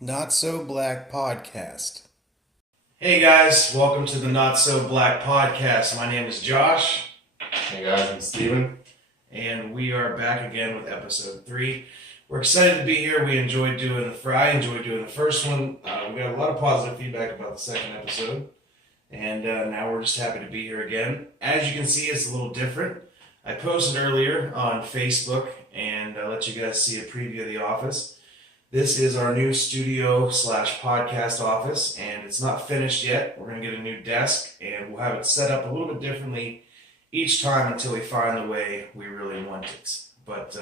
Not So Black Podcast. Hey guys, welcome to the Not So Black Podcast. My name is Josh. Hey guys, I'm Steven. And we are back again with episode 3. We're excited to be here. I enjoyed doing the first one. We got a lot of positive feedback about the second episode. And now we're just happy to be here again. As you can see, it's a little different. I posted earlier on Facebook and let you guys see a preview of the office. This is our new studio / podcast office, and it's not finished yet. We're going to get a new desk, and we'll have it set up a little bit differently each time until we find the way we really want it. But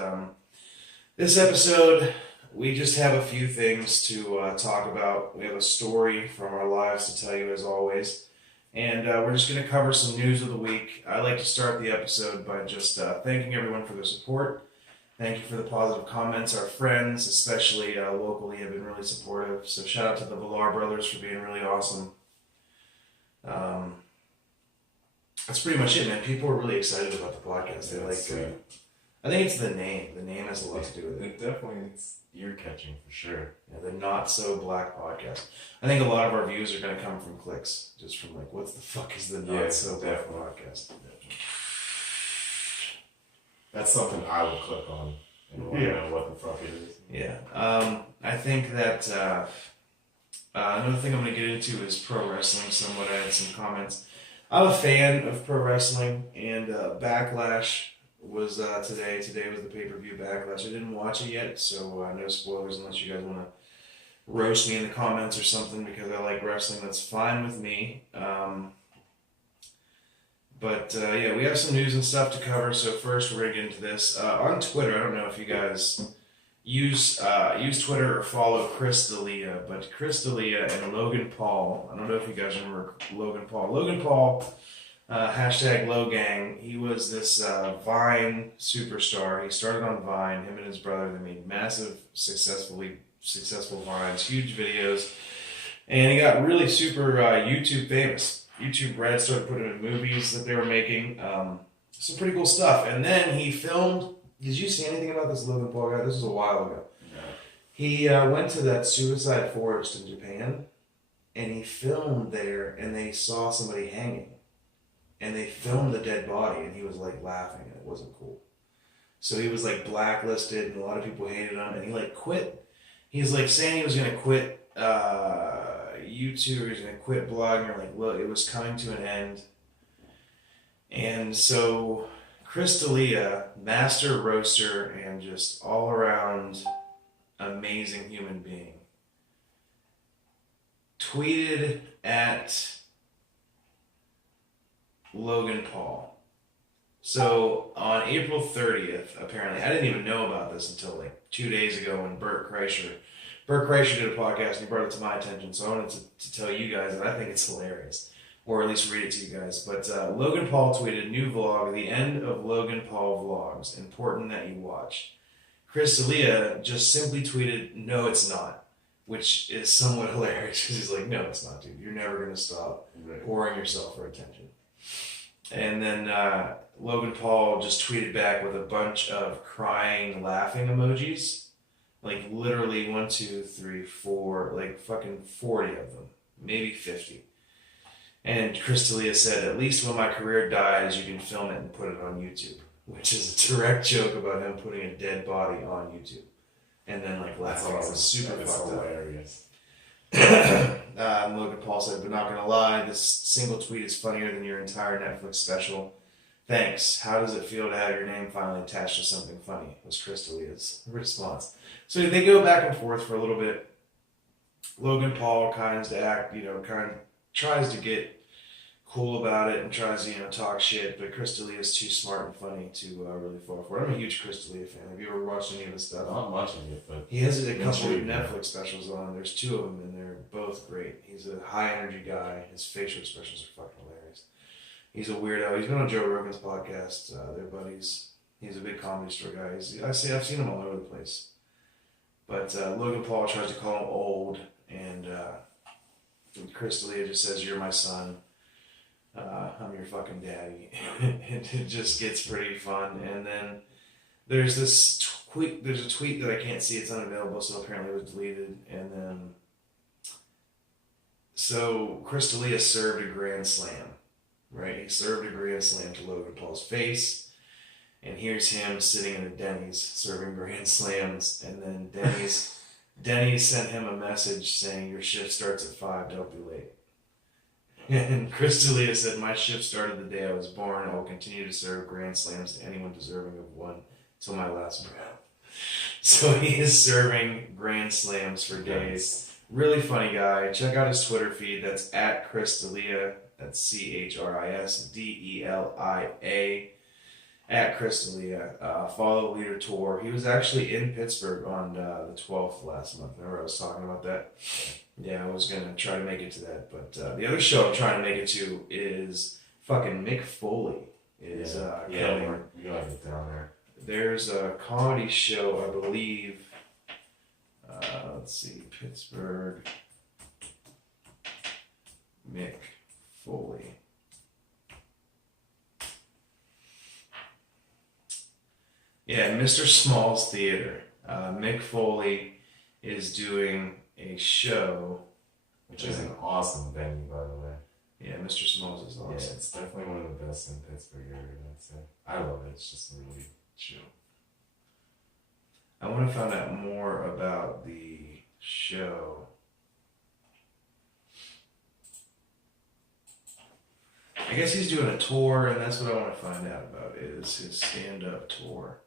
this episode, we just have a few things to talk about. We have a story from our lives to tell you, as always. And we're just going to cover some news of the week. I like to start the episode by just thanking everyone for their support. Thank you for the positive comments. Our friends, especially locally, have been really supportive. So shout out to the Villar brothers for being really awesome. That's pretty much it, man. People are really excited about the podcast. They like. I think it's the name. The name has a lot to do with it. It definitely it's ear catching for sure. Yeah, the Not So Black Podcast. I think a lot of our views are going to come from clicks, just from like, what the fuck is the Not So Black Podcast? That's something I would click on and want to know what the fuck it is. Yeah. I think that another thing I'm going to get into is pro wrestling. Someone had some comments. I'm a fan of pro wrestling, and Backlash was today. Today was the pay-per-view Backlash. I didn't watch it yet, so no spoilers unless you guys want to roast me in the comments or something because I like wrestling. That's fine with me. But yeah, we have some news and stuff to cover. So first, we're gonna get into this on Twitter. I don't know if you guys use Twitter or follow Chris D'Elia, but Chris D'Elia and Logan Paul. I don't know if you guys remember Logan Paul. Logan Paul, hashtag Logang. He was this Vine superstar. He started on Vine. Him and his brother. They made massive, successful Vines, huge videos, and he got really super YouTube famous. YouTube Red started putting in movies that they were making. Some pretty cool stuff. And then he filmed. Did you see anything about this Logan Paul guy? This was a while ago. Yeah. He went to that suicide forest in Japan, and he filmed there, and they saw somebody hanging. And they filmed the dead body, and he was like laughing, and it wasn't cool. So he was like blacklisted, and a lot of people hated him, and he like quit. He was like saying he was going to quit YouTube, or he's going to quit blogging, or like, well, it was coming to an end. And so Chris D'Elia, master roaster and just all around amazing human being, tweeted at Logan Paul. So on April 30th, apparently, I didn't even know about this until like 2 days ago when Bert Kreischer did a podcast and he brought it to my attention, so I wanted to tell you guys that I think it's hilarious, or at least read it to you guys. But Logan Paul tweeted, new vlog, the end of Logan Paul vlogs, important that you watch. Chris D'Elia just simply tweeted, no it's not, which is somewhat hilarious because he's like, no it's not, dude, you're never going to stop pouring yourself for attention. And then Logan Paul just tweeted back with a bunch of crying, laughing emojis. Like literally 1, 2, 3, 4, like fucking 40 of them, maybe 50. And Chris D'Elia said, at least when my career dies, you can film it and put it on YouTube, which is a direct joke about him putting a dead body on YouTube. And then like laughing. It was super fucked up. Hilarious. Logan Paul said, but not gonna lie, this single tweet is funnier than your entire Netflix special. Thanks. How does it feel to have your name finally attached to something funny? Was Chris D'Elia's response. So they go back and forth for a little bit. Logan Paul kind of tries to get cool about it and tries to, talk shit, but Chris D'Elia is too smart and funny to really fall for it. I'm a huge Chris D'Elia fan. Have you ever watched any of his stuff? I'm not watching it, but he has a couple of Netflix specials on. There's 2 of them, and they're both great. He's a high energy guy. His facial expressions are fucking hilarious. He's a weirdo. He's been on Joe Rogan's podcast. They're buddies. He's a big Comedy Store guy. I've seen him all over the place. But Logan Paul tries to call him old, and Chris D'Elia just says, you're my son. I'm your fucking daddy. It just gets pretty fun. And then there's this there's a tweet that I can't see. It's unavailable, so apparently it was deleted. And then, so Chris D'Elia served a grand slam, right? He served a grand slam to Logan Paul's face. And here's him sitting in a Denny's serving grand slams. And then Denny's sent him a message saying, your shift starts at 5, don't be late. And Chris D'Elia said, my shift started the day I was born. I will continue to serve grand slams to anyone deserving of one till my last breath. So he is serving grand slams for days. Really funny guy. Check out his Twitter feed. That's at Chris D'Elia. That's ChrisDelia. At Chris D'Elia. Follow Leader Tour. He was actually in Pittsburgh on the 12th last month. Remember I was talking about that? Yeah, I was going to try to make it to that. But the other show I'm trying to make it to is fucking Mick Foley. Is coming. We gotta get down there. There's a comedy show, I believe. Let's see, Pittsburgh. Mick Foley. Yeah, Mr. Small's Theater. Mick Foley is doing a show. Which is an awesome venue, by the way. Yeah, Mr. Small's is awesome. Yeah, it's definitely one of the best in Pittsburgh area, I'd say. I love it. It's just really chill. I want to find out more about the show. I guess he's doing a tour, and that's what I want to find out about, is his stand-up tour.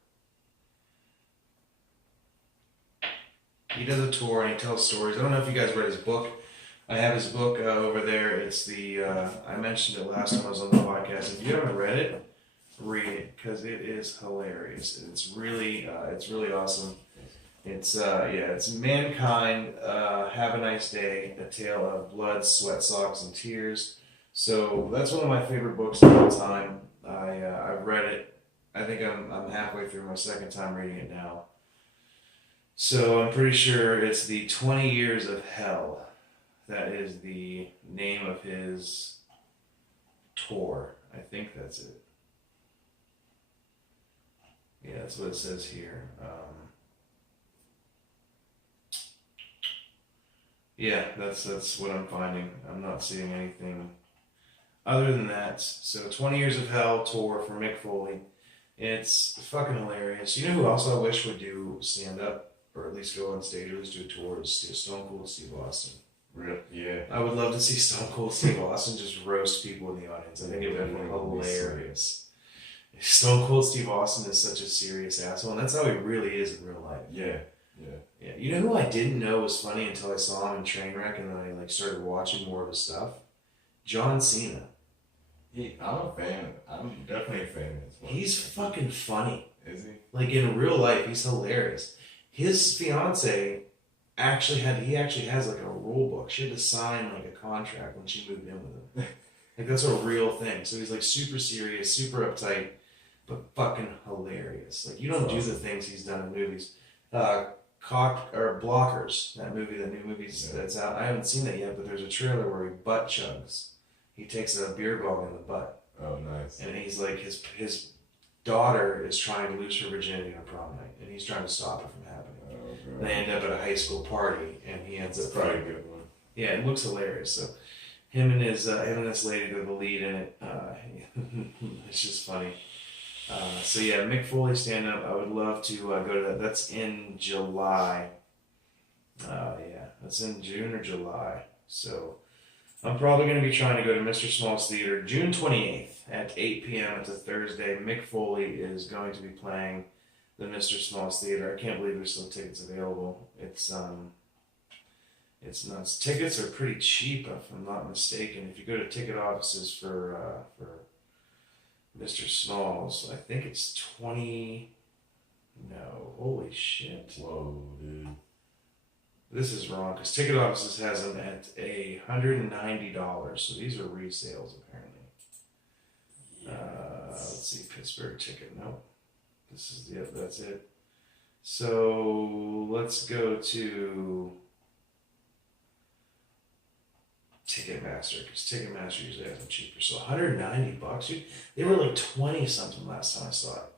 He does a tour, and he tells stories. I don't know if you guys read his book. I have his book over there. It's the, I mentioned it last time I was on the podcast. If you haven't read it, read it, because it is hilarious. It's really awesome. It's it's Mankind, Have a Nice Day, A Tale of Blood, Sweat, Socks, and Tears. So that's one of my favorite books of all time. I've read it. I think I'm halfway through my second time reading it now. So I'm pretty sure it's the 20 Years of Hell. That is the name of his tour. I think that's it. Yeah, that's what it says here. Yeah, that's what I'm finding. I'm not seeing anything other than that. So 20 Years of Hell tour for Mick Foley. It's fucking hilarious. You know who else I wish would do stand-up, or at least go on stage, or at least do a tour, is Stone Cold Steve Austin. Really? Yeah. I would love to see Stone Cold Steve Austin just roast people in the audience. I think it would be hilarious. Stone Cold Steve Austin is such a serious asshole, and that's how he really is in real life. Yeah. You know who I didn't know was funny until I saw him in Trainwreck, and then I started watching more of his stuff? John Cena. I'm a fan. I'm definitely a fan of his. He's fucking funny. Is he? Like in real life, he's hilarious. His fiance actually has like a rule book. She had to sign like a contract when she moved in with him. Like that's a real thing. So he's like super serious, super uptight, but fucking hilarious. Like you don't do the things he's done in movies. Blockers, that new movie that's out. I haven't seen that yet, but there's a trailer where he butt chugs. He takes a beer bong in the butt. Oh, nice. And he's like, his daughter is trying to lose her virginity on prom night, and he's trying to stop it from happening. Oh, and they end up at a high school party, and he ends up. Probably a good one. Yeah, it looks hilarious. So him and this lady, they're the lead in it. It's just funny. So yeah, Mick Foley stand up. I would love to go to that. That's in July. That's in June or July. So I'm probably going to be trying to go to Mr. Small's Theater June 28th at 8 p.m. It's a Thursday. Mick Foley is going to be playing the Mr. Small's Theater. I can't believe there's still tickets available. It's nuts. Tickets are pretty cheap, if I'm not mistaken. If you go to ticket offices for Mr. Smalls, I think it's 20. No, holy shit. Whoa, dude. This is wrong because ticket offices has them at $190. So these are resales apparently. Let's see, Pittsburgh ticket. Nope. That's it. So let's go to Ticketmaster, because Ticketmaster usually has them cheaper. So $190, dude. They were like 20 something last time I saw it.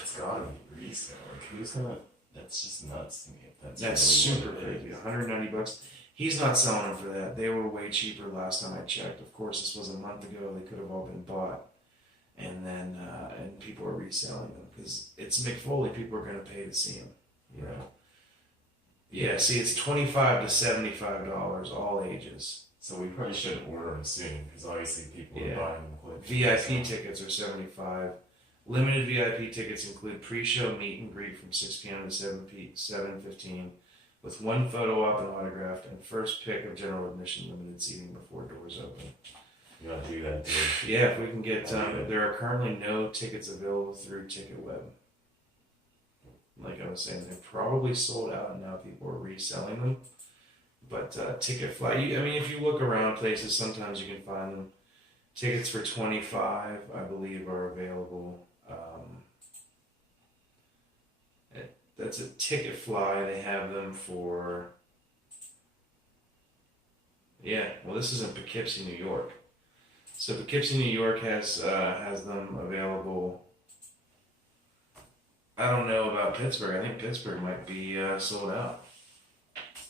It's gotta be resale. Like, who's gonna? That's just nuts to me. If That's really super what it crazy. is. $190. He's not selling them for that. They were way cheaper last time I checked. Of course, this was a month ago. They could have all been bought, and then and people are reselling them because it's McFoley. People are going to pay to see him. You know. Yeah. See, it's $25 to $75, all ages. So we probably should order them soon because obviously people are buying them quick. VIP tickets are $75. Limited VIP tickets include pre-show meet and greet from 6 p.m. to 7:15, with one photo op and autographed, and first pick of general admission limited seating before doors open. You gotta do that too. Yeah, if we can get, there are currently no tickets available through TicketWeb. Like I was saying, they're probably sold out, and now people are reselling them. But Ticketfly, I mean, if you look around places, sometimes you can find them. Tickets for $25, I believe, are available. That's a Ticketfly. They have them for. Yeah, well, this is in Poughkeepsie, New York. So Poughkeepsie, New York has them available. I don't know about Pittsburgh. I think Pittsburgh might be sold out.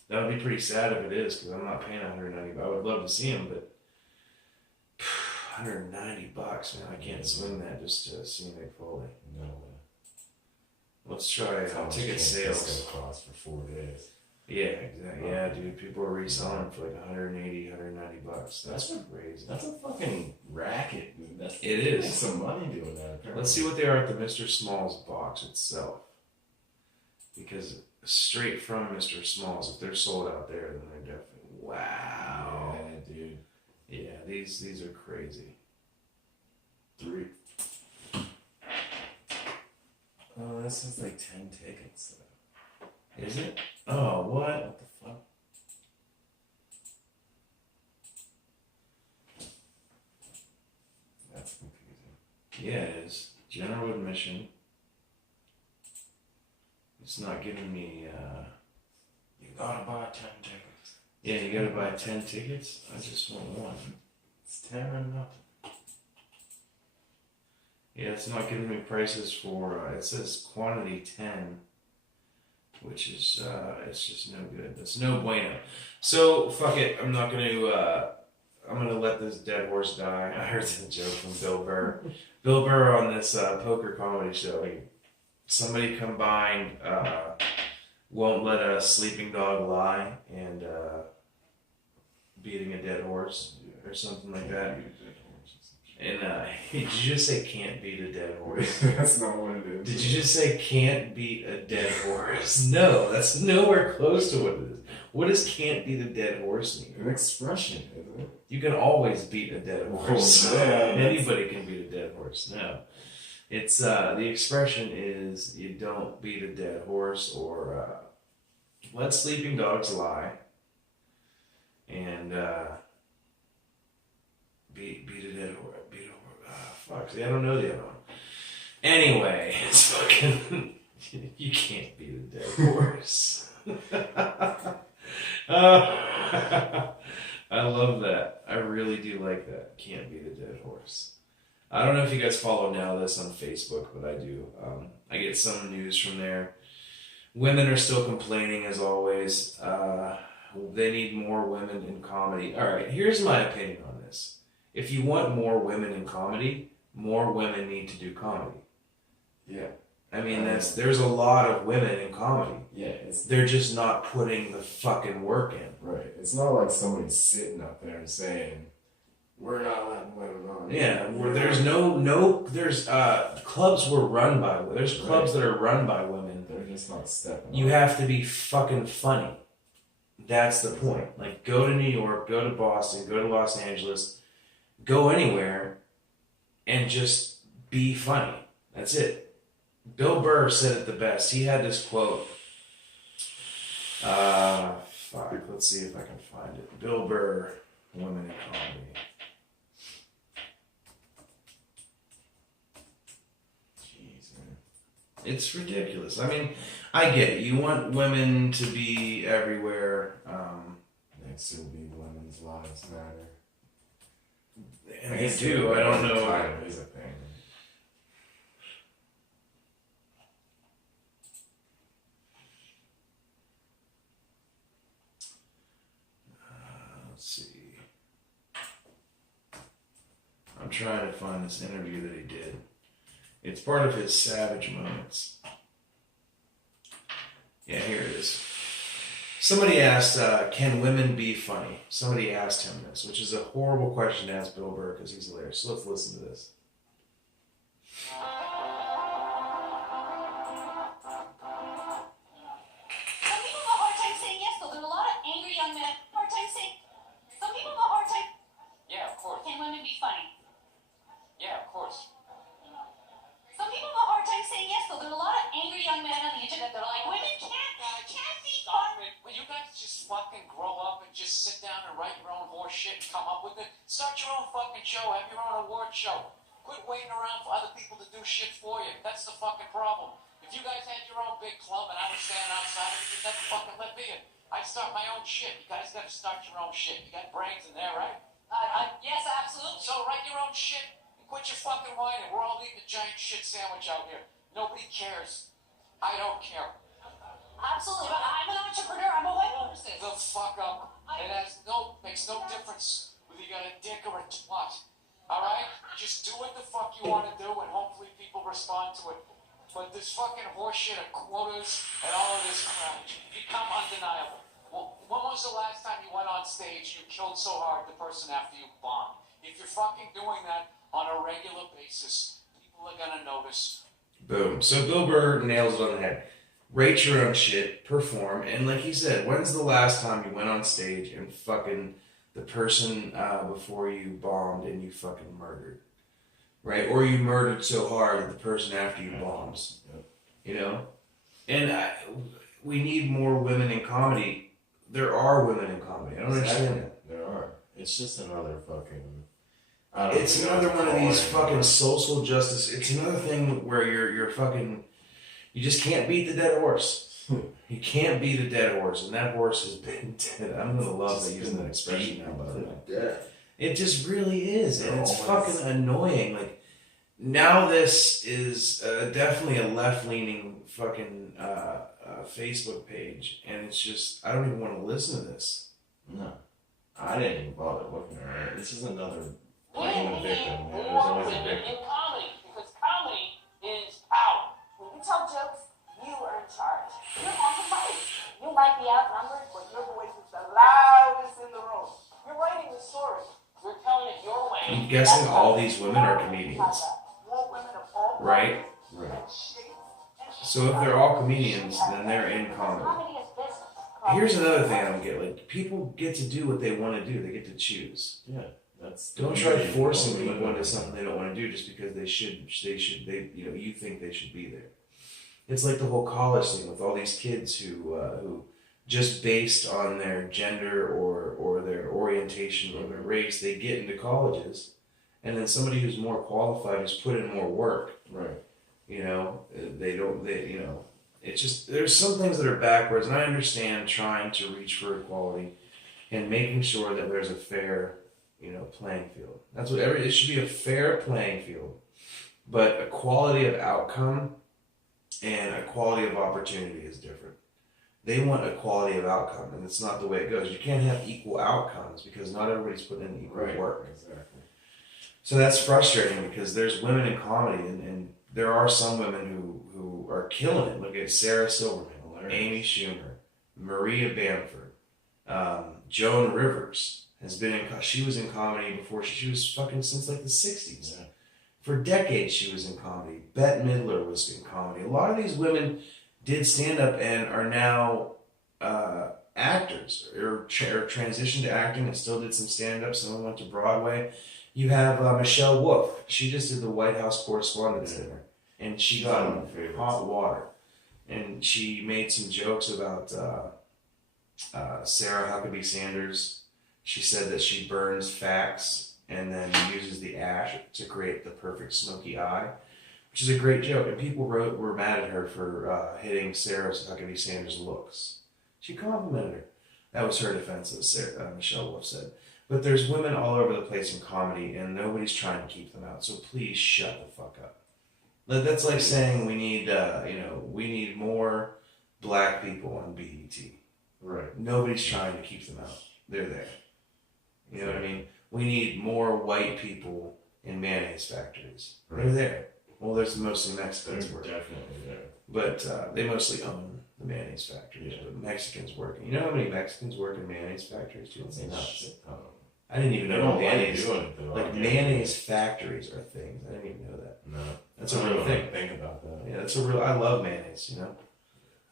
That would be pretty sad if it is, because I'm not paying $190. I would love to see him, but $190, man, I can't swing that just to see McFoley. No way. Let's try How much ticket is sales. this gonna cost for 4 days? Yeah, exactly. Yeah, dude, people are reselling for like $180, $190. That's crazy. That's a fucking racket, dude. It is. Make some money doing that. Apparently. Let's see what they are at the Mr. Smalls box itself. Because straight from Mr. Smalls, if they're sold out there, then they're definitely wow. Yeah, dude. Yeah, these are crazy. 3. Oh, this is like 10 tickets though. Is it? Oh, what? What the fuck? That's confusing. Yeah, it is. General admission. It's not giving me, You gotta buy 10 tickets. yeah, you gotta buy 10 tickets? I just want one. It's 10 or nothing. Yeah, it's not giving me prices for, it says quantity 10, which is, it's just no good. It's no bueno. So, fuck it. I'm not gonna, I'm gonna let this dead horse die. I heard the joke from Bill Burr. Bill Burr on this poker comedy show, somebody combined, won't let a sleeping dog lie and beating a dead horse or something like that. And did you just say can't beat a dead horse? That's not what it is. Did you just say can't beat a dead horse? No, that's nowhere close to what it is. What does can't beat a dead horse mean? An expression, isn't it? You can always beat a dead horse. Oh, yeah, Anybody can beat a dead horse. No. It's the expression is you don't beat a dead horse or let sleeping dogs lie and beat a dead horse. Fuck, see, I don't know the other one. Anyway, it's fucking you can't beat a dead horse. I love that. I really do like that. Can't beat a dead horse. I don't know if you guys follow Now This on Facebook, but I do. I get some news from there. Women are still complaining, as always. They need more women in comedy. All right, here's my opinion on this. If you want more women in comedy, more women need to do comedy. Yeah. I mean, there's a lot of women in comedy. Yeah, They're just not putting the fucking work in. right. It's not like somebody's sitting up there and saying, "We're not letting women on." Yeah, where there's there's clubs were run by women. There's clubs that are run by women. They're just not stepping. You have to be fucking funny. That's the point. Like, go to New York, go to Boston, go to Los Angeles, go anywhere, and just be funny. That's it. Bill Burr said it the best. He had this quote. Fuck, let's see if I can find it. Bill Burr, Women in Comedy. Jeez, man. It's ridiculous. I mean, I get it. You want women to be everywhere. Next will be Women's Lives Matter. And they do. I don't know. Kind of is a thing. trying to find this interview that he did. It's part of his savage moments. Yeah, here it is. Somebody asked, can women be funny? Somebody asked him this, which is a horrible question to ask Bill Burr because he's hilarious. So let's listen to this. Fucking grow up and just sit down and write your own horse shit and come up with it. Start your own fucking show. Have your own award show. Quit waiting around for other people to do shit for you. That's the fucking problem. If you guys had your own big club and I was standing outside of it, you'd never fucking let me in. I'd start my own shit. You guys gotta start your own shit. You got brains in there, right? Yes, absolutely. So write your own shit and quit your fucking whining. We're all eating a giant shit sandwich out here. Nobody cares. I don't care. Absolutely, but I'm an entrepreneur. I'm a white person. The fuck up. It makes no difference whether you got a dick or a twat. All right? Just do what the fuck you want to do, and hopefully people respond to it. But this fucking horseshit of quotas and all of this crap become undeniable. Well, when was the last time you went on stage, you killed so hard the person after you bombed? If you're fucking doing that on a regular basis, people are gonna notice. Boom. So Bill Burr nails it on the head. Rate your own shit, perform, and like he said, when's the last time you went on stage and fucking the person before you bombed and you fucking murdered, right? Or you murdered so hard that the person after you bombs, you know? And we need more women in comedy. There are women in comedy. I don't understand that. There are. It's just another fucking. It's another one of these fucking social justice. It's another thing where you're fucking. You just can't beat the dead horse. You can't beat a dead horse, and that horse has been dead. I'm gonna love that using that expression now, by the way. It just really is, and it's fucking annoying. Like now, this is definitely a left-leaning fucking Facebook page, and it's just I don't even want to listen to this. No, I didn't even bother looking at it. This is another playing a victim. There's always a victim. In comedy, because comedy is power. When you tell jokes, you are in charge. You're on the mic. You might be outnumbered, but your voice is the loudest in the room. You're writing the story. You're telling it your way. I'm guessing all these women are comedians, right? Right. So if they're all comedians, then they're in comedy. Comedy is business. Here's another thing I don't get: like people get to do what they want to do; they get to choose. Yeah, that's. Don't try forcing people into something they don't want to do just because you think they should be there. It's like the whole college thing with all these kids who just based on their gender or their orientation or their race, they get into colleges, and then somebody who's more qualified has put in more work. Right. It's just there's some things that are backwards, and I understand trying to reach for equality and making sure that there's a fair playing field. That's what it should be, a fair playing field, but a quality of outcome and a quality of opportunity is different. They want a quality of outcome, and it's not the way it goes. You can't have equal outcomes because not everybody's putting in equal work. Exactly. So that's frustrating because there's women in comedy, and there are some women who are killing it. Look at Sarah Silverman, Amy Schumer, Maria Bamford, Joan Rivers has been she was in comedy before she was fucking since like the 60s. Yeah. For decades she was in comedy. Bette Midler was in comedy. A lot of these women did stand up and are now actors or transitioned to acting and still did some stand up. Some went to Broadway. You have Michelle Wolf. She just did the White House Correspondents' Dinner, and she got hot water. And she made some jokes about Sarah Huckabee Sanders. She said that she burns facts and then uses the ash to create the perfect smoky eye, which is a great joke. And people were mad at her for hitting Sarah Huckabee Sanders' looks. She complimented her. That was her defense, as Michelle Wolf said. But there's women all over the place in comedy, and nobody's trying to keep them out. So please shut the fuck up. That's like saying we need more black people on BET. Right. Nobody's trying to keep them out. They're there. You know what I mean? We need more white people in mayonnaise factories. Right. They're there. Well, there's mostly Mexicans They're working. definitely there. But they mostly own the mayonnaise factories. Yeah. But Mexicans working. You know how many Mexicans work in mayonnaise factories? Dude, it's nuts. Shit ton of them. I didn't even They know don't mayonnaise. like doing it though. Like mayonnaise factories are things. I didn't even know that. No. That's a I real don't thing. even think about that. Yeah, that's a real. I love mayonnaise. You know,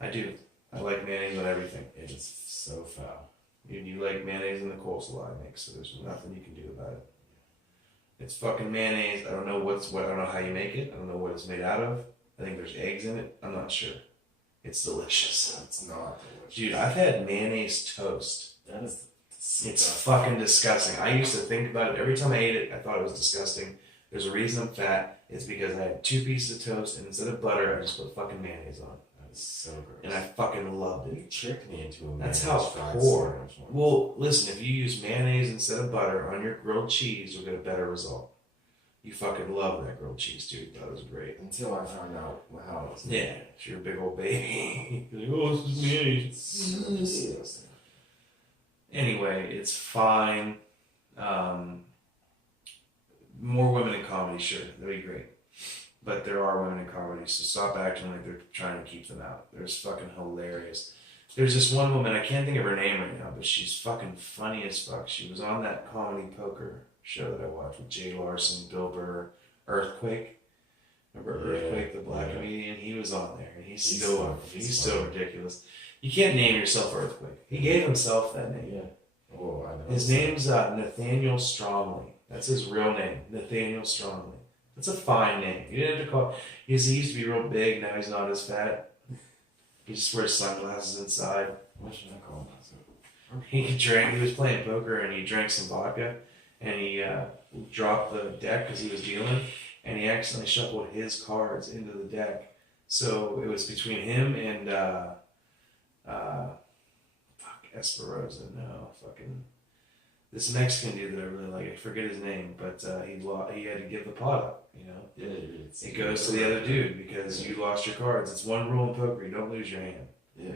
I do. I like mayonnaise on everything. It's so foul. You like mayonnaise in the coleslaw I make, so there's nothing you can do about it. It's fucking mayonnaise. I don't know what. I don't know how you make it. I don't know what it's made out of. I think there's eggs in it. I'm not sure. It's delicious. It's not delicious. Dude, I've had mayonnaise toast. That is disgusting. It's fucking disgusting. I used to think about it every time I ate it. I thought it was disgusting. There's a reason I'm fat. It's because I had 2 pieces of toast and instead of butter, I just put fucking mayonnaise on. That is so gross. And I fucking loved You it. tricked me into a That's mayonnaise how fried poor. sandwich once. Well, listen, if you use mayonnaise instead of butter on your grilled cheese, you'll get a better result. You fucking love that grilled cheese, dude. That was great. Until I found out how it was. Yeah, if you're a big old baby. You're like, oh, this is mayonnaise. It's so disgusting. Anyway, it's fine. More women in comedy, sure. That'd be great. But there are women in comedy, so stop acting like they're trying to keep them out. They're fucking hilarious. There's this one woman, I can't think of her name right now, but she's fucking funny as fuck. She was on that comedy poker show that I watched with Jay Larson, Bill Burr, Earthquake. Remember Earthquake, the black comedian? He was on there, and he's still ridiculous. You can't name yourself Earthquake. He gave himself that name. Yeah. Oh, I know. His name's Nathaniel Stromley. That's his real name, Nathaniel Stromley. That's a fine name. You didn't have to call. He used to be real big. Now he's not as fat. He just wears sunglasses inside. What should I call myself? He drank. He was playing poker and he drank some vodka, and he dropped the deck because he was dealing, and he accidentally shuffled his cards into the deck. So it was between him and Esperoza. No, fucking this Mexican dude that I really like. I forget his name, but he had to give the pot up. You know, it goes to the other dude because you lost your cards. It's one rule in poker: you don't lose your hand. Yeah.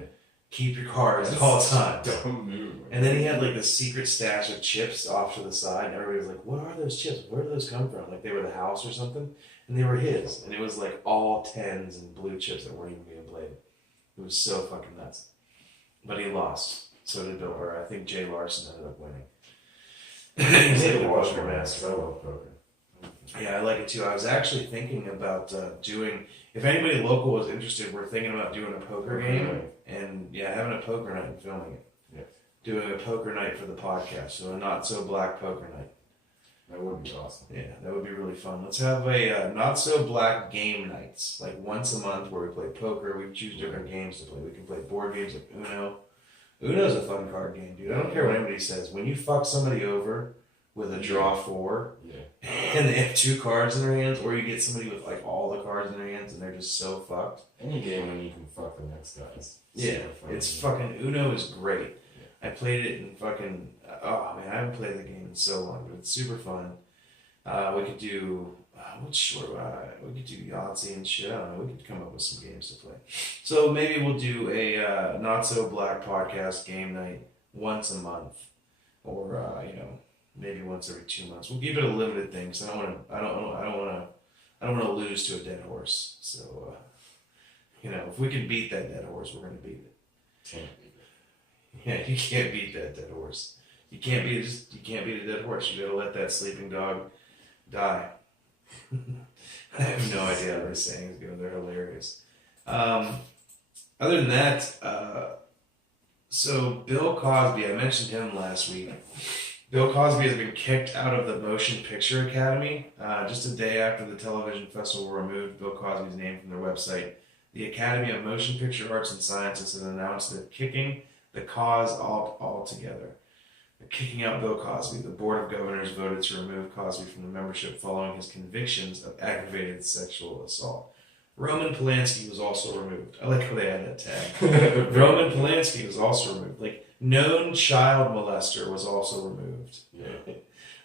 Keep your cards at all times. Don't move. And then he had like the secret stash of chips off to the side, and everybody was like, "What are those chips? Where do those come from?" Like they were the house or something, and they were his. And it was like all tens and blue chips that weren't even being played. It was so fucking nuts. But he lost. So did Bill Burr. I think Jay Larson ended up winning. He's like a poker master. I love poker. Yeah, I like it too. I was actually thinking about doing. If anybody local was interested, we're thinking about doing a poker game and having a poker night and filming it. Yeah. Doing a poker night for the podcast, so a not so black poker night. That would be awesome. Yeah, that would be really fun. Let's have a not so black game nights, like once a month where we play poker. We choose different games to play. We can play board games like Uno. Uno's a fun card game, dude. I don't care what anybody says. When you fuck somebody over with a draw 4, and they have 2 cards in their hands, or you get somebody with like all the cards in their hands and they're just so fucked. Any game when you can fuck the next guy is Yeah, it's fucking Uno is great. I played it in fucking I haven't played the game in so long, but it's super fun. We could do we could do Yahtzee and shit. I don't know. We could come up with some games to play. So maybe we'll do a not so black podcast game night once a month, or maybe once every 2 months. We'll keep it a limited thing, because I don't want to lose to a dead horse. So if we can beat that dead horse, we're gonna beat it. Can't beat it. Yeah, you can't beat that dead horse. You can't beat a dead horse. You gotta let that sleeping dog die. I have no idea how those sayings go. They're hilarious. Other than that, so Bill Cosby, I mentioned him last week. Bill Cosby has been kicked out of the Motion Picture Academy. Just a day after the television festival removed Bill Cosby's name from their website, the Academy of Motion Picture Arts and Sciences has announced they're kicking the cause altogether. They're kicking out Bill Cosby. The Board of Governors voted to remove Cosby from the membership following his convictions of aggravated sexual assault. Roman Polanski was also removed. I like how they had that tag. Roman Polanski was also removed. Like, known child molester was also removed. Yeah.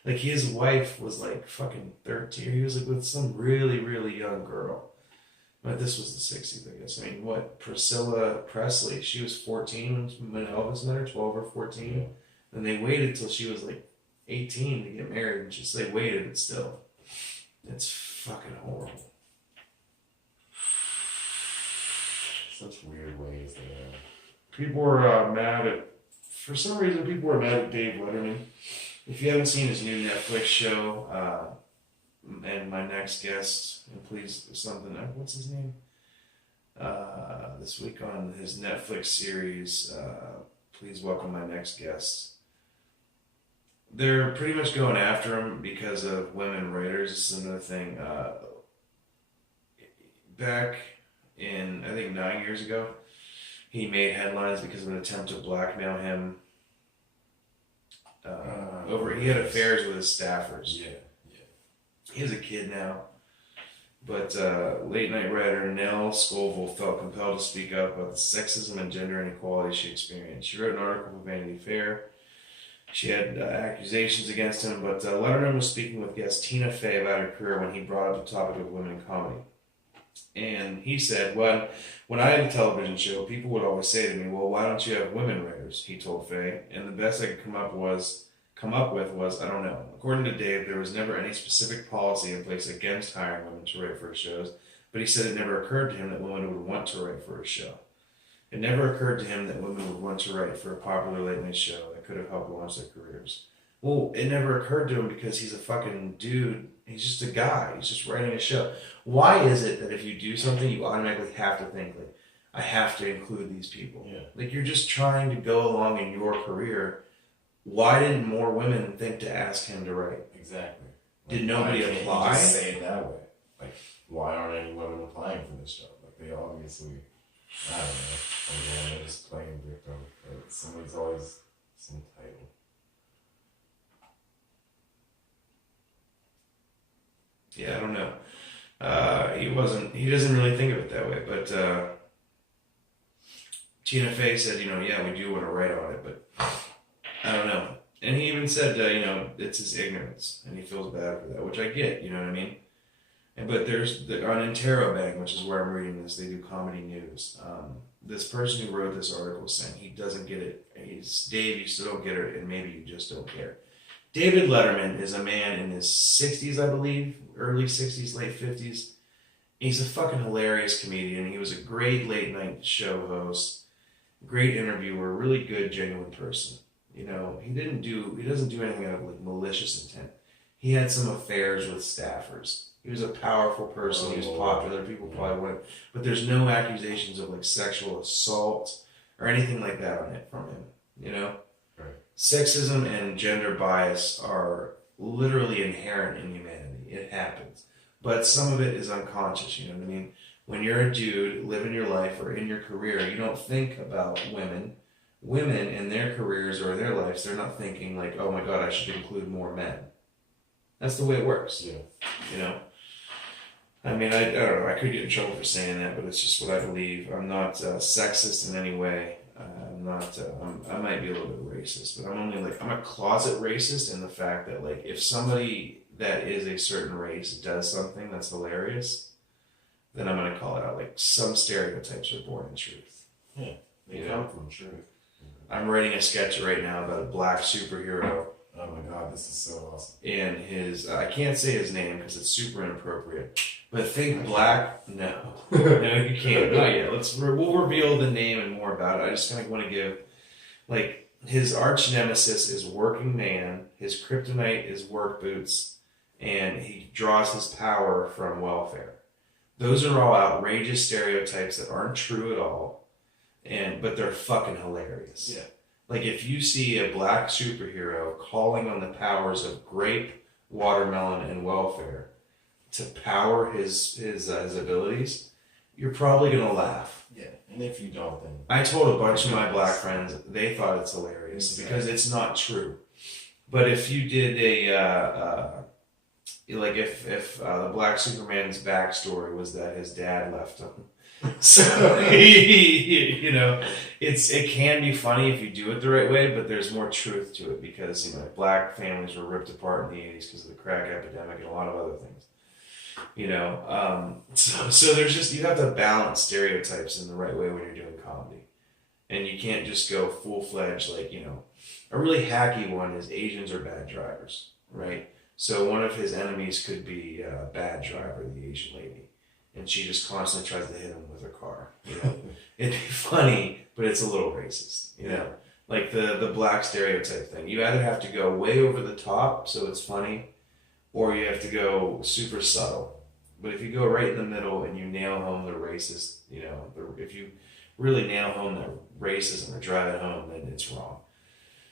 Like, his wife was like fucking 13. He was like with some really, really young girl. But this was the 60s, I guess. I mean, what? Priscilla Presley, she was 14 when Elvis met her, 12 or 14. Yeah. And they waited till she was like 18 to get married. They waited, but still. It's fucking horrible. Such weird ways there. People were mad at, for some reason, people were mad at Dave Letterman. If you haven't seen his new Netflix show, and my next guest, and please, something, what's his name? This week on his Netflix series, please welcome my next guest. They're pretty much going after him because of women writers. This is another thing. Back in, I think 9 years ago, he made headlines because of an attempt to blackmail him. He had affairs with his staffers. Yeah. He has a kid now. But late night writer Nell Scoville felt compelled to speak up about the sexism and gender inequality she experienced. She wrote an article for Vanity Fair. She had accusations against him, but Letterman was speaking with guest Tina Fey about her career when he brought up the topic of women in comedy. And he said, when I had a television show, people would always say to me, well, why don't you have women writers? He told Fey. And the best I could come up with was, I don't know. According to Dave, there was never any specific policy in place against hiring women to write for his shows, but he said it never occurred to him that women would want to write for his show. It never occurred to him that women would want to write for a popular late night show that could have helped launch their careers. Well, it never occurred to him because he's a fucking dude. He's just a guy. He's just writing a show. Why is it that if you do something, you automatically have to think, like, I have to include these people? Yeah. Like, you're just trying to go along in your career. Why didn't more women think to ask him to write? Exactly. Did nobody why can't apply? you just say it that way. Like, why aren't any women applying for this job? Like, they obviously, I don't know. Again, they're just playing victim. Like, somebody's always some title. Yeah, I don't know. He doesn't really think of it that way, but Tina Fey said, yeah, we do want to write on it, but I don't know. And he even said, it's his ignorance, and he feels bad for that, which I get, you know what I mean? But there's, on Interrobang, which is where I'm reading this, they do comedy news. This person who wrote this article is saying he doesn't get it. He's, Dave, you still don't get it, and maybe you just don't care. David Letterman is a man in his 60s, I believe, early 60s, late 50s. He's a fucking hilarious comedian. He was a great late night show host, great interviewer, really good, genuine person. He doesn't do anything out of like malicious intent. He had some affairs with staffers. He was a powerful person. He was popular. People probably went, but there's no accusations of like sexual assault or anything like that on it from him. Right. Sexism and gender bias are literally inherent in humanity. It happens. But some of it is unconscious, you know what I mean? When you're a dude living your life or in your career, you don't think about women. Women in their careers or in their lives, they're not thinking like, oh my God, I should include more men. That's the way it works. Yeah. I mean, I don't know. I could get in trouble for saying that, but it's just what I believe. I'm not sexist in any way. I'm not. I might be a little bit racist, but I'm a closet racist in the fact that like if somebody that is a certain race does something that's hilarious, then I'm gonna call it out. Like some stereotypes are born in truth. Yeah, they come from truth. I'm writing a sketch right now about a black superhero. Oh my God, this is so awesome. And I can't say his name because it's super inappropriate. But think black. No, you can't. Not yet. We'll reveal the name and more about it. I just kind of want to give, like, his arch nemesis is working man. His kryptonite is work boots, and he draws his power from welfare. Those are all outrageous stereotypes that aren't true at all, but they're fucking hilarious. Yeah. Like if you see a black superhero calling on the powers of grape, watermelon, and welfare to power his abilities, you're probably gonna laugh. Yeah, and if you don't, then I told a bunch of my black friends they thought it's hilarious because it's not true. But if you did if the black Superman's backstory was that his dad left him. So it can be funny if you do it the right way, but there's more truth to it because black families were ripped apart in the 80s because of the crack epidemic and a lot of other things. So there's just, you have to balance stereotypes in the right way when you're doing comedy, and you can't just go full fledged a really hacky one is Asians are bad drivers, right? So one of his enemies could be Bad Driver, the Asian lady, and she just constantly tries to hit him with her car. You know, it'd be funny, but it's a little racist. You know, like the black stereotype thing. You either have to go way over the top so it's funny, or you have to go super subtle. But if you go right in the middle and you nail home the racist, you know, if you really nail home the racism or drive it home, then it's wrong.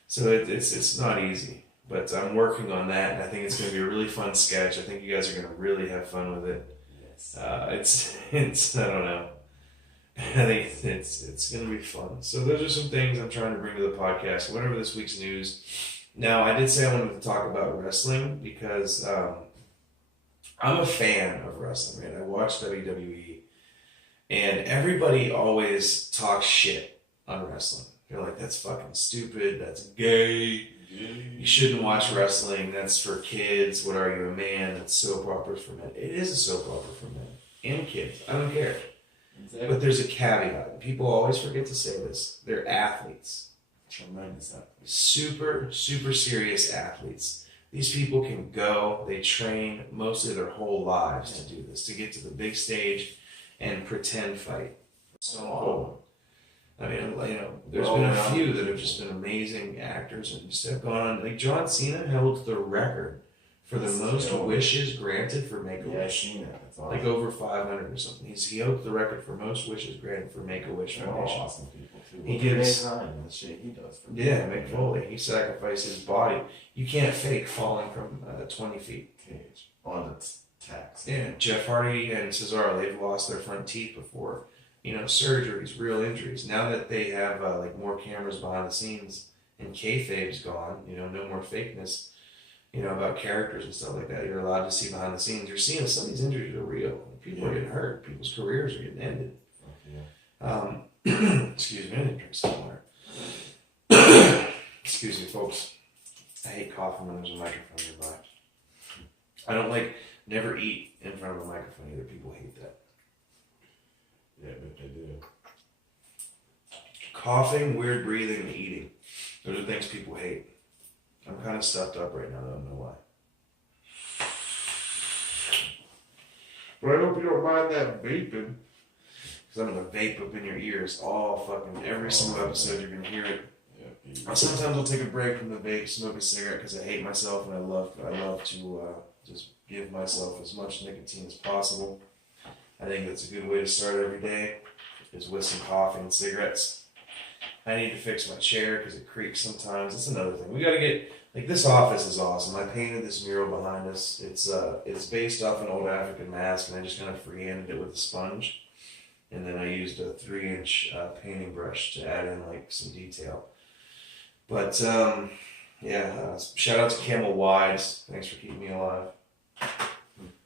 So it's not easy. But I'm working on that, and I think it's going to be a really fun sketch. I think you guys are going to really have fun with it. Yes. It's I don't know. I think it's going to be fun. So those are some things I'm trying to bring to the podcast. Whatever this week's news. Now, I did say I wanted to talk about wrestling because I'm a fan of wrestling, man. I watch WWE, and everybody always talks shit on wrestling. They're like, that's fucking stupid. That's gay. You shouldn't watch wrestling. That's for kids. What are you, a man? That's soap operas for men. It is a soap opera for men and kids. I don't care. Exactly. But there's a caveat. People always forget to say this. They're athletes. Tremendous athletes. Super, super serious athletes. These people can go. They train mostly their whole lives to do this, to get to the big stage and pretend fight. So cool. I mean, you know, there's been a few that have just been amazing actors and just have gone on. Like John Cena held the record for the most wishes granted for Make-A-Wish. Yeah, that's awesome. Like over 500 or something. He held the record for most wishes granted for Make-A-Wish Foundation. Awesome people too. He gives time and the shit he does. Mick Foley. He sacrificed his body. You can't fake falling from 20 feet cage on its tax. Yeah, Jeff Hardy and Cesaro, they've lost their front teeth before. You know, surgeries, real injuries. Now that they have like more cameras behind the scenes and kayfabe's gone, you know, no more fakeness, you know, about characters and stuff like that. You're allowed to see behind the scenes. You're seeing some of these injuries are real. People are getting hurt. People's careers are getting ended. Excuse me, I didn't drink some water. Excuse me, folks. I hate coughing when there's a microphone nearby. I don't never eat in front of a microphone either. People hate that. Yeah, but they do. Coughing, weird breathing, and eating. Those are things people hate. I'm kind of stuffed up right now. I don't know why. But I hope you don't mind that vaping. Because I'm going to vape up in your ears all fucking, every single episode you're going to hear it. Yeah, sometimes I'll take a break from the vape, smoke a cigarette because I hate myself and I love to just give myself as much nicotine as possible. I think that's a good way to start every day, is with some coffee and cigarettes. I need to fix my chair because it creaks sometimes. That's another thing. We got to get, like, this office is awesome. I painted this mural behind us. It's based off an old African mask, and I just kind of freehanded it with a sponge. And then I used a 3-inch painting brush to add in, like, some detail. But, shout out to Camel Wides. Thanks for keeping me alive.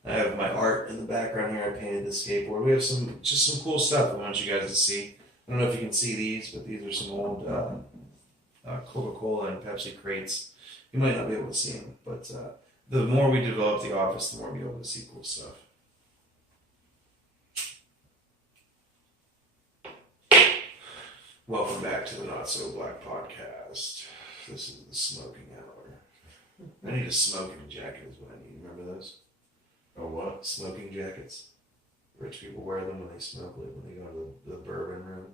I have my art in the background here. I painted this skateboard. We have some cool stuff I want you guys to see. I don't know if you can see these, but these are some old Coca-Cola and Pepsi crates. You might not be able to see them, but the more we develop the office, the more we'll be able to see cool stuff. Welcome back to the Not So Black podcast. This is the smoking hour. I need a smoking jacket is what I need. Remember those? Oh, what? Smoking jackets. Rich people wear them when they smoke, like when they go to the bourbon room.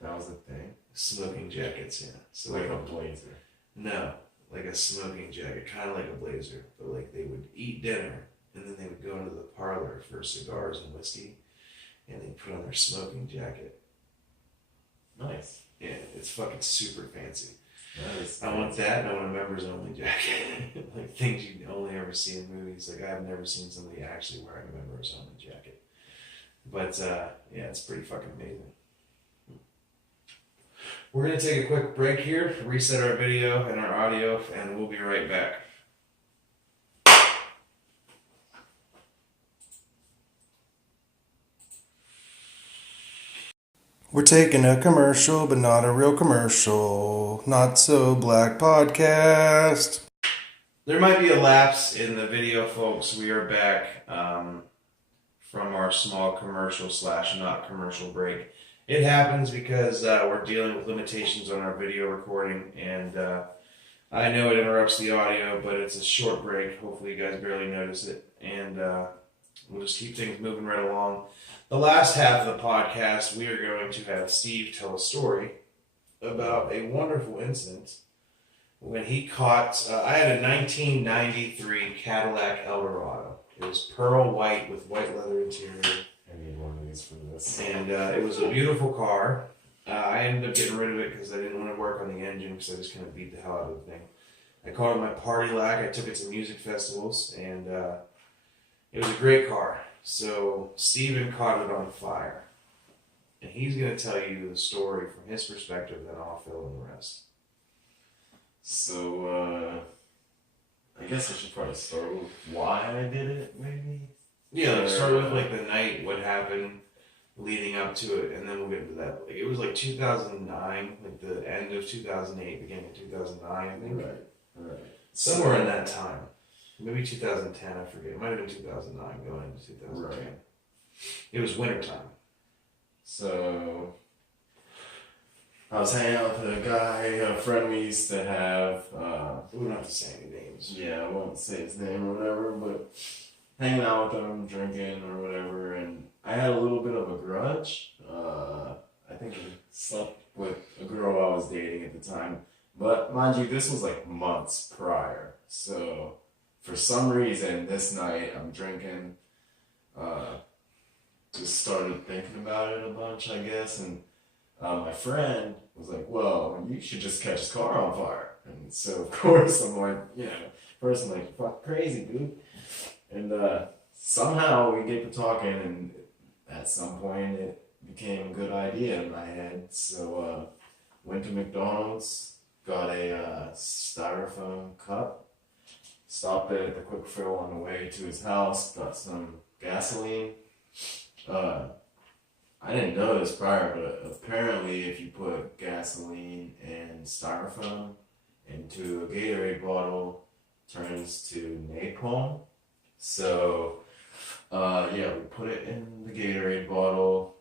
That was a thing? Smoking jackets, yeah. So like a blazer? No, like a smoking jacket, kind of like a blazer. But like they would eat dinner, and then they would go into the parlor for cigars and whiskey, and they'd put on their smoking jacket. Nice. Yeah, it's fucking super fancy. Nice. I want that, and I want a members only jacket. Like things you only ever see in movies. Like I've never seen somebody actually wearing a members only jacket. But yeah, it's pretty fucking amazing. We're gonna take a quick break here, reset our video and our audio, and we'll be right back. We're taking a commercial, but not a real commercial. Not So Black podcast. There might be a lapse in the video, folks. We are back from our small commercial / not commercial break. It happens because we're dealing with limitations on our video recording, and I know it interrupts the audio, but it's a short break. Hopefully, you guys barely notice it. And we'll just keep things moving right along. The last half of the podcast, we are going to have Steve tell a story about a wonderful incident when he caught. I had a 1993 Cadillac Eldorado. It was pearl white with white leather interior. I need one of these for this. And it was a beautiful car. I ended up getting rid of it because I didn't want to work on the engine because I just kind of beat the hell out of the thing. I called it my party lag. I took it to music festivals, and it was a great car. So Steven caught it on fire. And he's going to tell you the story from his perspective, then I'll fill in the rest. So, I guess I should probably start with why I did it, maybe? Yeah, like start with like the night, what happened leading up to it, and then we'll get into that. Like it was like 2009, like the end of 2008, beginning of 2009, I think. Right. Somewhere in that time. Maybe 2010, I forget. It might have been 2009 going into 2010. Right. It was wintertime. So, I was hanging out with a guy, a friend we used to have. We don't have to say any names. Yeah, I won't say his name or whatever, but hanging out with him, drinking or whatever, and I had a little bit of a grudge. I think I slept with a girl I was dating at the time. But mind you, this was like months prior. So for some reason, this night I'm drinking, just started thinking about it a bunch, I guess. And my friend was like, well, you should just catch his car on fire. And so, of course, I'm like, first I'm like, fuck crazy, dude. And somehow we get to talking, and at some point it became a good idea in my head. So went to McDonald's, got a styrofoam cup, stopped at the quick fill on the way to his house, got some gasoline. I didn't know this prior, but apparently if you put gasoline and styrofoam into a Gatorade bottle, it turns to napalm. So, we put it in the Gatorade bottle.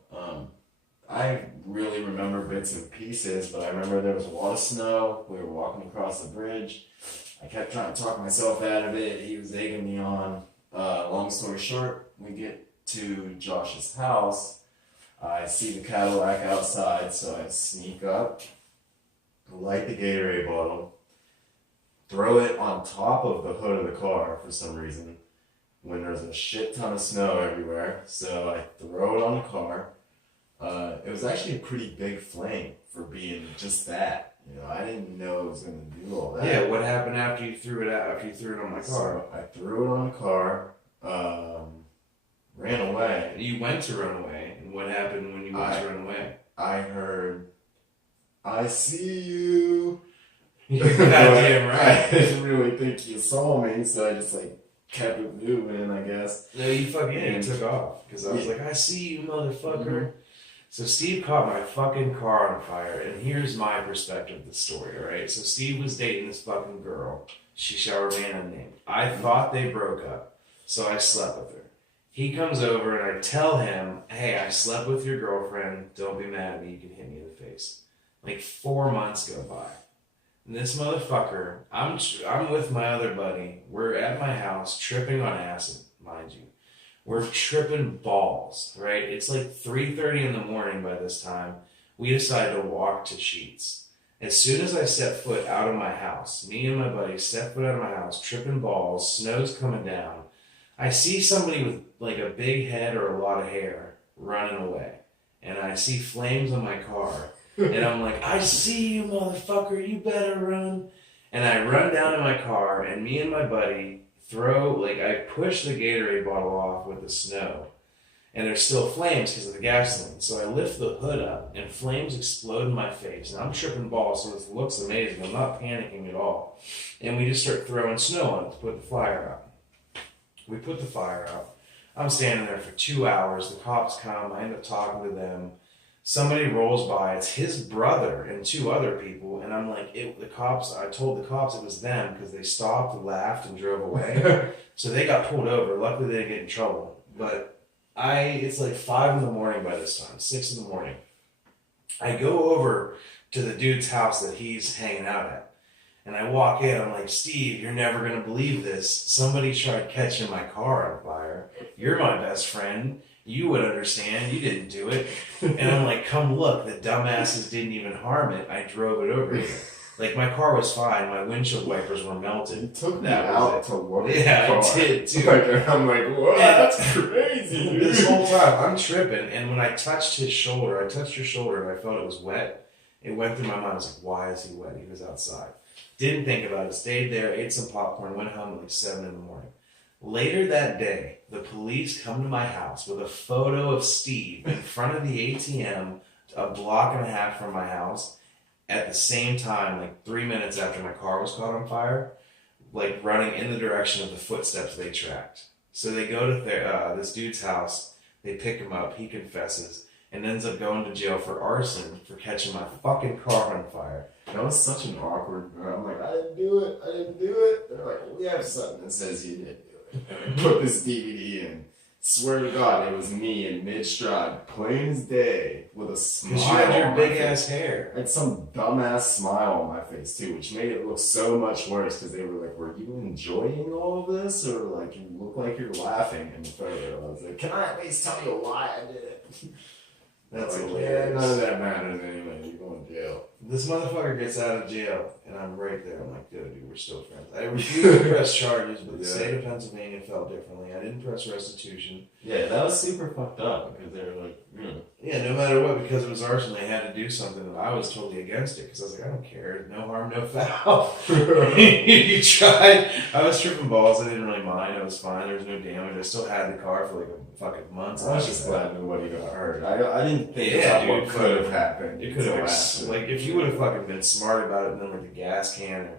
I really remember bits and pieces, but I remember there was a lot of snow. We were walking across the bridge. I kept trying to talk myself out of it. He was egging me on. Long story short, we get to Josh's house. I see the Cadillac outside, so I sneak up, light the Gatorade bottle, throw it on top of the hood of the car for some reason when there's a shit ton of snow everywhere. So I throw it on the car. It was actually a pretty big flame for being just that. I didn't know it was going to do all that. Yeah, what happened after you threw it out? After you threw it on my car? So I threw it on the car, ran away. You went to run away, and what happened when you went to run away? I heard, "I see you." Goddamn right. I didn't really think you saw me, so I just kept it moving, I guess. No, you fucking took off because I was like, "I see you, motherfucker." Mm-hmm. So Steve caught my fucking car on fire, and here's my perspective of the story, alright? So Steve was dating this fucking girl. She shall remain unnamed. I thought they broke up, so I slept with her. He comes over, and I tell him, hey, I slept with your girlfriend. Don't be mad at me. You can hit me in the face. 4 months go by. And this motherfucker, I'm with my other buddy. We're at my house, tripping on acid, mind you. We're tripping balls, right? It's 3:30 in the morning by this time. We decide to walk to Sheets. As soon as I step foot out of my house, me and my buddy step foot out of my house, tripping balls, snow's coming down. I see somebody with a big head or a lot of hair running away. And I see flames on my car. And I'm like, I see you, motherfucker. You better run. And I run down to my car, and me and my buddy I push the Gatorade bottle off with the snow. And there's still flames because of the gasoline. So I lift the hood up, and flames explode in my face. And I'm tripping balls, so it looks amazing. I'm not panicking at all. And we just start throwing snow on it to put the fire out. We put the fire out. I'm standing there for 2 hours. The cops come. I end up talking to them. Somebody rolls by. It's his brother and 2 other people. And I'm like, I told the cops it was them because they stopped, laughed, and drove away. So they got pulled over. Luckily, they didn't get in trouble. But it's 5 in the morning by this time, 6 in the morning. I go over to the dude's house that he's hanging out at. And I walk in, I'm like, Steve, you're never going to believe this. Somebody tried catching my car on fire. You're my best friend. You would understand. You didn't do it. And I'm like, come look. The dumbasses didn't even harm it. I drove it over here. Like, my car was fine. My windshield wipers were melted. You took me That out was to look Yeah, at the car. I did, too. Like, I'm like, what? That's crazy, dude. This whole time, I'm tripping. And when I touched his shoulder, I touched your shoulder and I felt it was wet. It went through my mind. I was like, why is he wet? He was outside. Didn't think about it. Stayed there, ate some popcorn, went home at like 7 in the morning. Later that day, the police come to my house with a photo of Steve in front of the ATM a block and a half from my house at the same time, like 3 minutes after my car was caught on fire, like running in the direction of the footsteps they tracked. So they go to this dude's house, they pick him up, he confesses, and ends up going to jail for arson for catching my fucking car on fire. That was such an awkward. I'm like, I didn't do it. I didn't do it. They're like, we have something that says you didn't do it. And I put this DVD in. Swear to God, it was me in mid-stride, plain as day, with a smile. Because you had your on big my ass face. hair. I had some dumbass smile on my face too, which made it look so much worse because they were like, "Were you enjoying all of this, or like you look like you're laughing in the photo?" I was like, "Can I at least tell you why I did it?" That's like, hilarious. yeah, none of that matters anyway. You're going to jail. This motherfucker gets out of jail, and I'm right there. I'm like, dude, we're still friends. I refused to press charges, but the state of Pennsylvania felt differently. I didn't press restitution. Yeah, that was super fucked up because they were like, Yeah, no matter what, because it was arson, they had to do something, and I was totally against it, because I was like, I don't care. No harm, no foul. You tried. I was tripping balls. I didn't really mind. I was fine. There was no damage. I still had the car for like a fucking month. I was just glad nobody got hurt. I didn't think Yeah, about what dude, could have happened. It could have, until like, if you would have fucking been smart about it, and then like a gas can or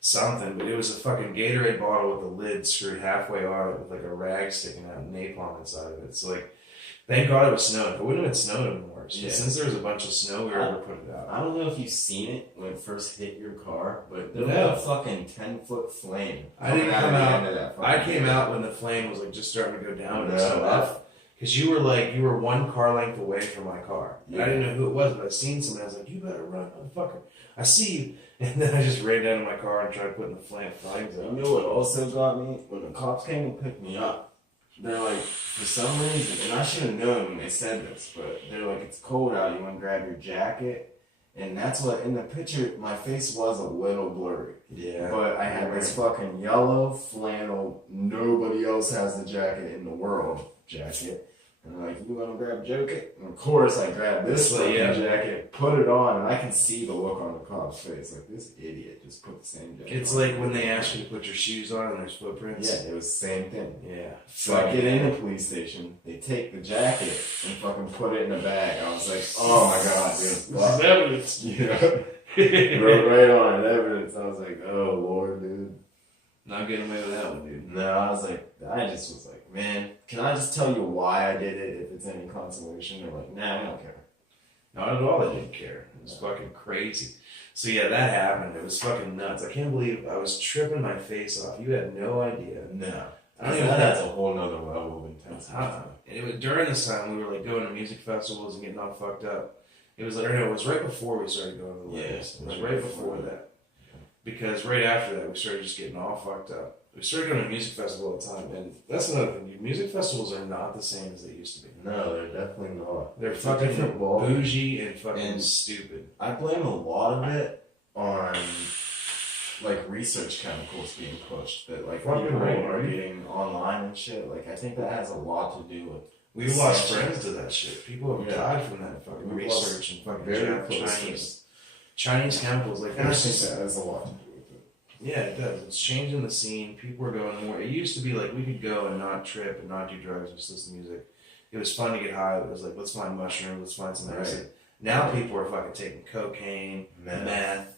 something, but it was a fucking Gatorade bottle with the lid screwed halfway on it with like a rag sticking out and napalm inside of it. So like, thank God it was snowing. If it wouldn't have been snowing, it would have been worse. Yeah. Since there was a bunch of snow, we were able to put it out. I don't know if you've seen it when it first hit your car, but there was No. a fucking 10-foot flame. I didn't coming come of the out. end of that I fucking came thing. out when the flame was like just starting to go down. No, So that- up. Because you were one car length away from my car. And I didn't know who it was, but I seen someone. I was like, you better run, motherfucker. I see you. And then I just ran down to my car and tried putting the flames You out. know what also got me? When the cops came to pick me up, they're like, for some reason, and I should have known when they said this, but they're like, it's cold out, you want to grab your jacket? And that's what, in the picture, my face was a little blurry. Yeah. But I had this fucking yellow flannel, nobody else has the jacket in the world jacket. And they're like, you want to grab a jacket? And of course, I grabbed this So, fucking yeah. jacket, put it on, and I can see the look on the cop's face. Like, this idiot just put the same jacket It's on. like when they ask you to put your shoes on and there's footprints. Yeah, it was the same thing. Yeah. So I get in the police station, they take the jacket and fucking put it in a bag. I was like, oh my god, dude. This is evidence. Yeah. Wrote right on it, evidence. I was like, oh lord, dude. Not getting away with that one, dude. No, I just was like, man, can I just tell you why I did it if it's any consolation? They're like, nah, I don't care. Not at all. I didn't care. It was fucking crazy. So yeah, that happened. It was fucking nuts. I can't believe I was tripping my face off. You had no idea. No. I don't even That's a whole nother level of intensity. It was during this time we were like going to music festivals and getting all fucked up. It was like, or no, it was right before we started going to the weddings. It was right before that. Because right after that, we started just getting all fucked up. We started going to music festival all the time, and that's another thing. Music festivals are not the same as they used to be. No, they're definitely not. They're It's a fucking different ball. bougie and fucking And- stupid. I blame a lot of it on like research chemicals being pushed that like Fucking people right, are right. getting online and shit. Like I think that has a lot to do with We've lost friends to that shit. People have Yeah. died from that fucking We've research and fucking very close Chinese chemicals. Like, and I there's think just, that has a lot to do with it. yeah, it does. It's changing the scene. People are going more. It used to be like we could go and not trip and not do drugs, just listen to music. It was fun to get high. It was like, let's find mushrooms, let's find some acid. Now people are fucking taking cocaine, meth.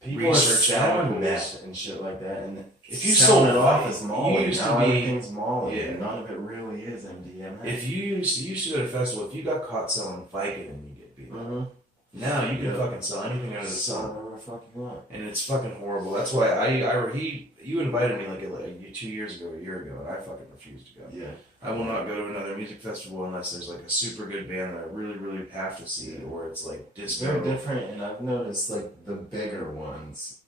People research are selling chemicals. meth and shit like that, and If you selling sold it off money, as Molly, you used to now be- everything's Molly. Yeah. None of it really is MDMA. If you used to go to a festival, if you got caught selling Vicodin, you get beat. Now you can Yeah. fucking sell anything under the Sell sun. whatever the fuck you want. And it's fucking horrible. That's why you invited me like 2 years ago, a year ago, and I fucking refused to go. Yeah. I will not go to another music festival unless there's like a super good band that I really, really have to see, or it's like It's disco. very different, and I've noticed like the bigger ones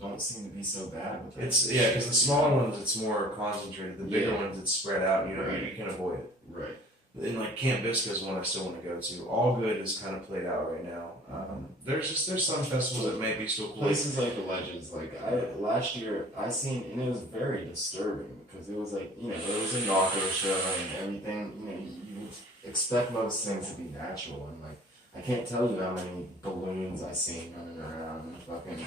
don't don't seem to be so bad with that. It's because the smaller ones it's more concentrated. The bigger Yeah. ones it's spread out. You know, Right. you can avoid it. Right. And like Camp Bisca is one I still want to go to. All Good is kind of played out right now. There's some festivals that may be still cool. Places like the Legends, like last year I seen, and it was very disturbing because it was like, you know, it was a knockout show and everything. You know, you would expect most things to be natural, and like I can't tell you how many balloons I seen running around and fucking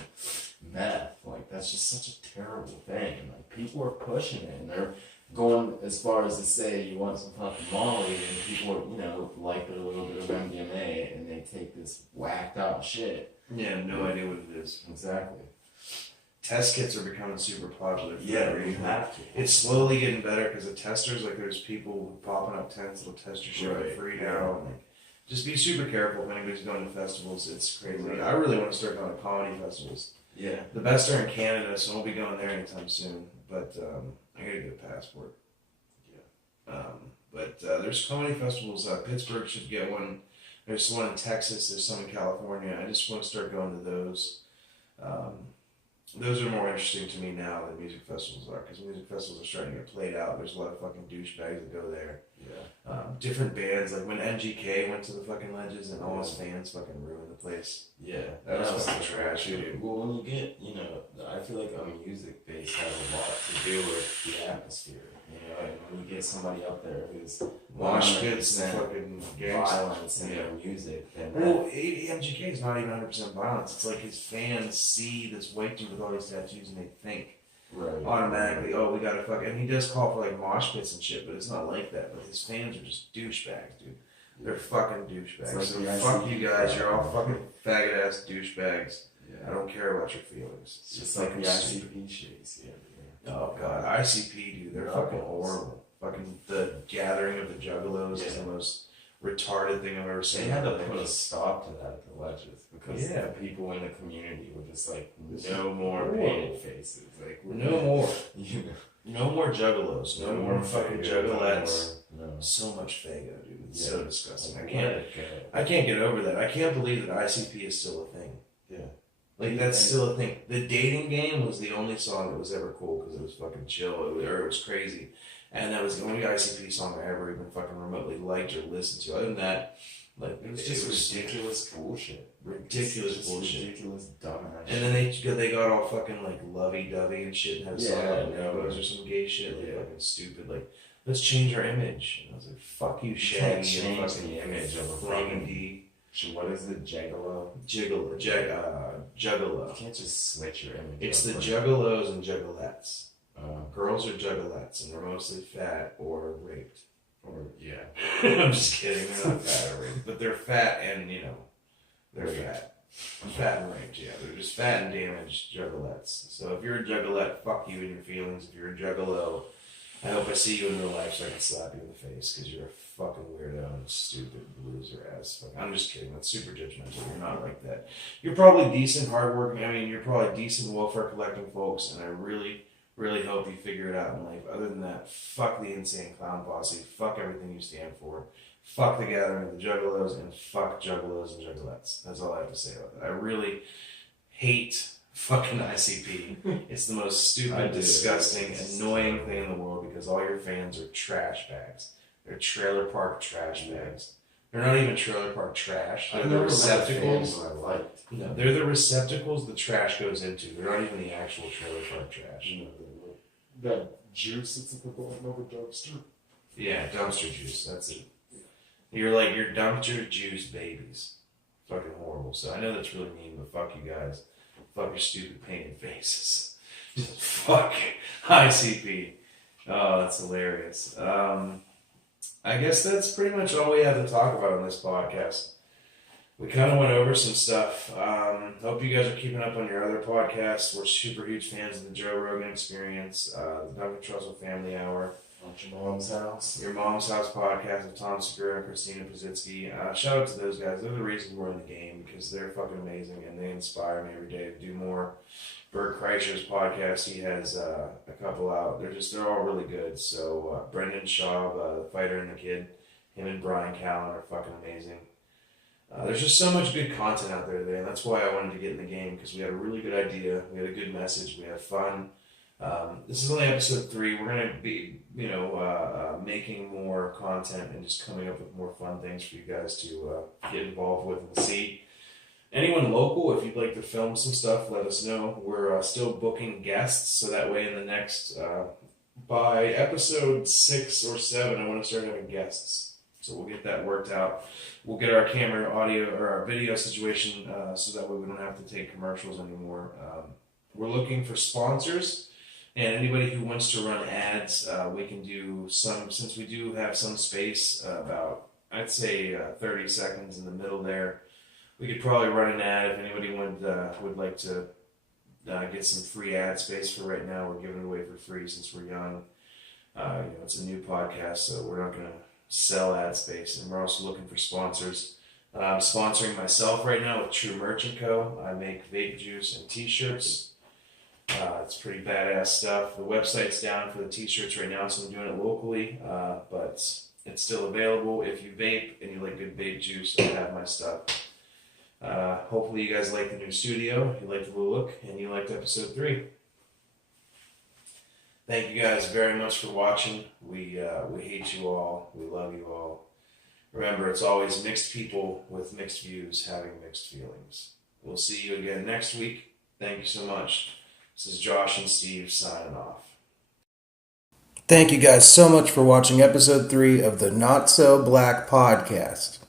meth. Like that's just such a terrible thing. And like people are pushing it, and they're going as far as to say you want some fucking Molly, and people are, you know, like a little bit of MDMA, and they take this whacked out shit. Yeah, no idea what it is. Exactly. Test kits are becoming super popular. For Yeah, that you reason. have to. It's slowly getting better because the testers, like, there's people popping up tents that'll test your shit Right. for free now. Like, just be super careful if anybody's going to festivals. It's crazy. Right. I really want to start going to comedy festivals. Yeah. The best are in Canada, so I won't be going there anytime soon. But I gotta get a passport. Yeah. But there's comedy festivals. Pittsburgh should get one. There's one in Texas. There's some in California. I just want to start going to those. Those are more interesting to me now than music festivals are, because music festivals are starting to get played out. There's a lot of fucking douchebags that go there. Yeah. Different bands, like when MGK went to the fucking Legends and all his fans fucking ruined the place. Yeah. That was No, fucking trash, dude. Well, when you get, you know, I feel like a music base has a lot to do with the atmosphere. You know, and when you get somebody up there who's Mosh pits and 100% fucking gangs. violence in their music, then Well, MGK is not even 100% violence. It's like his fans see this white dude with all these tattoos and they think right. automatically, oh, we gotta fuck. And he does call for like mosh pits and shit, but it's not like that. But his fans are just douchebags, dude. They're fucking douchebags. It's So like the fuck ICP you guys. You're all crowd. fucking faggot ass douchebags. I Yeah. don't care about your feelings. It's just like the ICP shit. Yeah. Oh god, ICP, dude, they're fucking horrible. Fucking the gathering of the juggalos is Yeah. the most retarded thing I've ever seen. They had to put a stop to that at the Legends because Yeah. the people in the community were just like, no more painted faces. Like, No more. You know, No more juggalos. No more fucking juggalettes. No. So much fago, dude. It's Yeah. so disgusting. Let it go. I can't get over that. I can't believe that ICP is still a thing. Yeah. Like, that's still a thing. The Dating Game was the only song that was ever cool because it was fucking chill, or it was crazy. And that was the only ICP song I ever even fucking remotely liked or listened to. Other than that, like, It was just ridiculous bullshit. ridiculous Just bullshit. Ridiculous dumbass. And then they got all fucking like lovey-dovey and shit and had a song Yeah, about I know. rainbows or some gay shit, like Yeah. fucking stupid. Like, let's change our image. And I was like, fuck you, can't Shaggy, and change fucking the image of a Flaming fucking- D. What is it? Juggalo? Juggalo. You Juggalo. can't just switch your image. It's up the like- juggalos and juggalettes. Uh, Girls are juggalettes, and they're mostly fat or raped. or, yeah. I'm just kidding. They're not fat or raped, but they're fat and, you know, they're Raped. fat. Fat and raped, yeah. They're just fat and damaged juggalettes. So if you're a juggalette, fuck you and your feelings. If you're a juggalo, I hope I see you in real life so I can slap you in the face because you're a fucking weirdo and stupid loser ass. I'm just kidding. That's super judgmental. You're not like that. You're probably decent, hardworking. I mean, you're probably decent welfare collecting folks, and I really, really hope you figure it out in life. Other than that, fuck the insane clown posse. Fuck everything you stand for. Fuck the gathering of the juggalos, and fuck juggalos and juggalettes. That's all I have to say about that. I really hate fucking ICP. It's the most I stupid, do. disgusting, annoying thing in the world because all your fans are trash bags. They're trailer park trash bags. They're not even trailer park trash. They're I've the never met receptacles. fans I liked. No, they're the receptacles the trash goes into. They're not even the actual trailer park trash. You know, that juice that's at the bottom of a dumpster. Yeah, dumpster juice. That's it. You're like your dumpster juice babies. Fucking horrible. So I know that's really mean, but fuck you guys. Fuck your stupid painted faces. Fuck ICP. Oh, that's hilarious. I guess that's pretty much all we have to talk about on this podcast. We kind of went over some stuff. Hope you guys are keeping up on your other podcasts. We're super huge fans of the Joe Rogan Experience, the Duncan Trussell Family Hour, At your mom's house. Your Mom's House podcast with Tom Segura and Christina Pazitsky. Shout out to those guys. They're the reason we're in the game because they're fucking amazing and they inspire me every day to do more. Bert Kreischer's podcast, he has a couple out. They're all really good. So Brendan Schaub, the fighter and the kid, him and Brian Callen are fucking amazing. There's just so much good content out there today, and that's why I wanted to get in the game, because we had a really good idea, we had a good message, we had fun. This is only episode 3. We're gonna be, making more content and just coming up with more fun things for you guys to get involved with and see. Anyone local, if you'd like to film some stuff, let us know. We're still booking guests, so that way in the next, by episode 6 or 7, I want to start having guests. So we'll get that worked out. We'll get our camera, audio, or our video situation, so that way we don't have to take commercials anymore. We're looking for sponsors, and anybody who wants to run ads. We can do some, since we do have some space, about, I'd say 30 seconds in the middle there. We could probably run an ad if anybody would like to get some free ad space for right now. We're giving it away for free since we're young. It's a new podcast, so we're not going to sell ad space. And we're also looking for sponsors. I'm sponsoring myself right now with True Merchant Co. I make vape juice and t-shirts. It's pretty badass stuff. The website's down for the t-shirts right now, so I'm doing it locally, but it's still available. If you vape and you like good vape juice, I have my stuff. Hopefully you guys like the new studio, you liked the look, and you liked episode 3. Thank you guys very much for watching. We hate you all. We love you all. Remember, it's always mixed people with mixed views having mixed feelings. We'll see you again next week. Thank you so much. This is Josh and Steve signing off. Thank you guys so much for watching episode 3 of the Not So Black podcast.